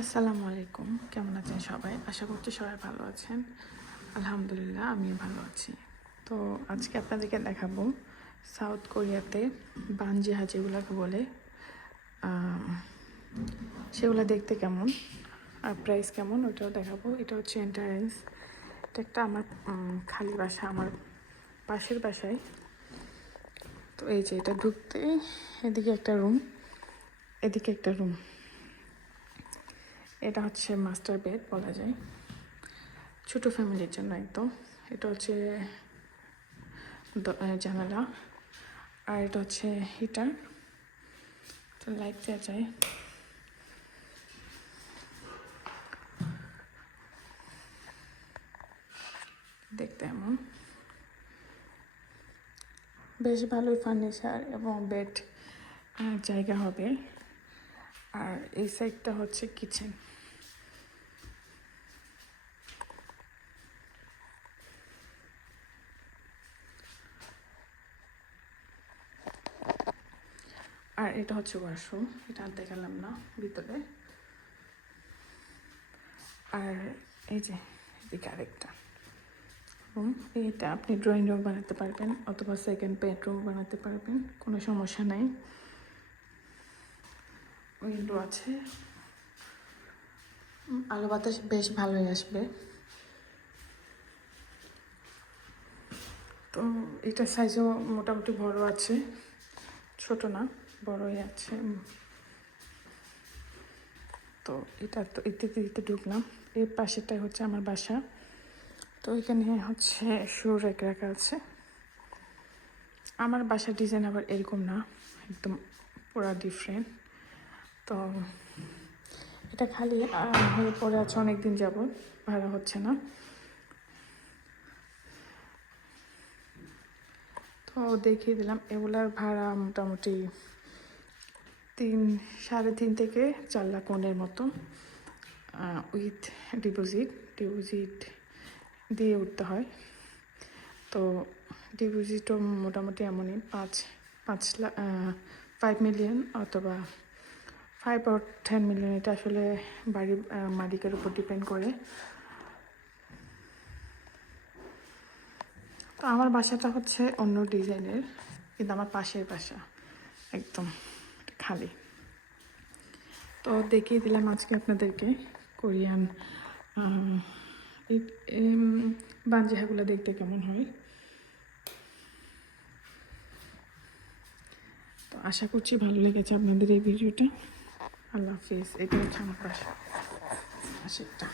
আসসালামু আলাইকুম, কেমন আছেন সবাই? আশা করছি সবাই ভালো আছেন। আলহামদুলিল্লাহ আমিও ভালো আছি। তো আজকে আপনাদেরকে দেখাবো সাউথ কোরিয়াতে বানজিহা যেগুলোকে বলে সেগুলো দেখতে কেমন আর প্রাইস কেমন ওটাও দেখাবো। এটা হচ্ছে এন্ট্রান্স। এটা একটা আমার খালি বাসা, আমার পাশের বাসায়। তো এই যে এটা ঢুকতে এদিকে একটা রুম, এদিকে একটা রুম। এটা হচ্ছে মাস্টার বেড বলা যায়, ছোটো ফ্যামিলির জন্য একদম। এটা হচ্ছে জানালা, আর এটা হচ্ছে হিটার, লাইট দেওয়া যায়। দেখতে এমন বেশ ভালোই ফার্নিচার এবং বেড জায়গা হবে। আর এই সাইডটা হচ্ছে কিচেন। আর এটা হচ্ছে ওয়াশরুম, এটা আর দেখালাম না ভিতরে। আর এই যে এদিকে আরেকটা রুম, এটা আপনি ড্রয়িং রুম বানাতে পারবেন অথবা সেকেন্ড বেডরুম বানাতে পারবেন, কোনো সমস্যা নাই। উইন্ডো আছে, আলো বাতাস বেশ ভালোই আসবে। তো এটা সাইজও মোটামুটি বড় আছে, ছোট না, বড়ই আছে। তো এটা তো এতে ঢুকলাম। এর পাশেটাই হচ্ছে আমার বাসা। তো এখানে হচ্ছে শু রেখে রাখা আছে। আমার বাসার ডিজাইন আবার এরকম না, একদম পুরা ডিফারেন্ট। তো এটা খালি হয়ে পড়ে আছে অনেক দিন যাবত, ভাড়া হচ্ছে না। তো দেখিয়ে দিলাম, এগুলার ভাড়া মোটামুটি 3.5 থেকে 4 লাখ মনের মতো, উইথ ডিপোজিট দিয়ে উঠতে হয়। তো ডিপোজিটও মোটামুটি এমনই 5 লাখ, 5 মিলিয়ন অথবা 5 or 10 মিলিয়ন, এটা আসলে বাড়ির মালিকের উপর ডিপেন্ড করে। তো আমার বাসাটা হচ্ছে অন্য ডিজাইনের, কিন্তু আমার পাশের বাসা একদম খালি। তো দেখিয়ে দিলাম আজকে আপনাদেরকে কোরিয়ান বানজিহাগুলো দেখতে কেমন হয়। তো আশা করছি ভালো লেগেছে আপনাদের এই ভিডিওটা। আল্লাহ হাফিজ। এটা হচ্ছে আমার বাসা, পাশেরটা।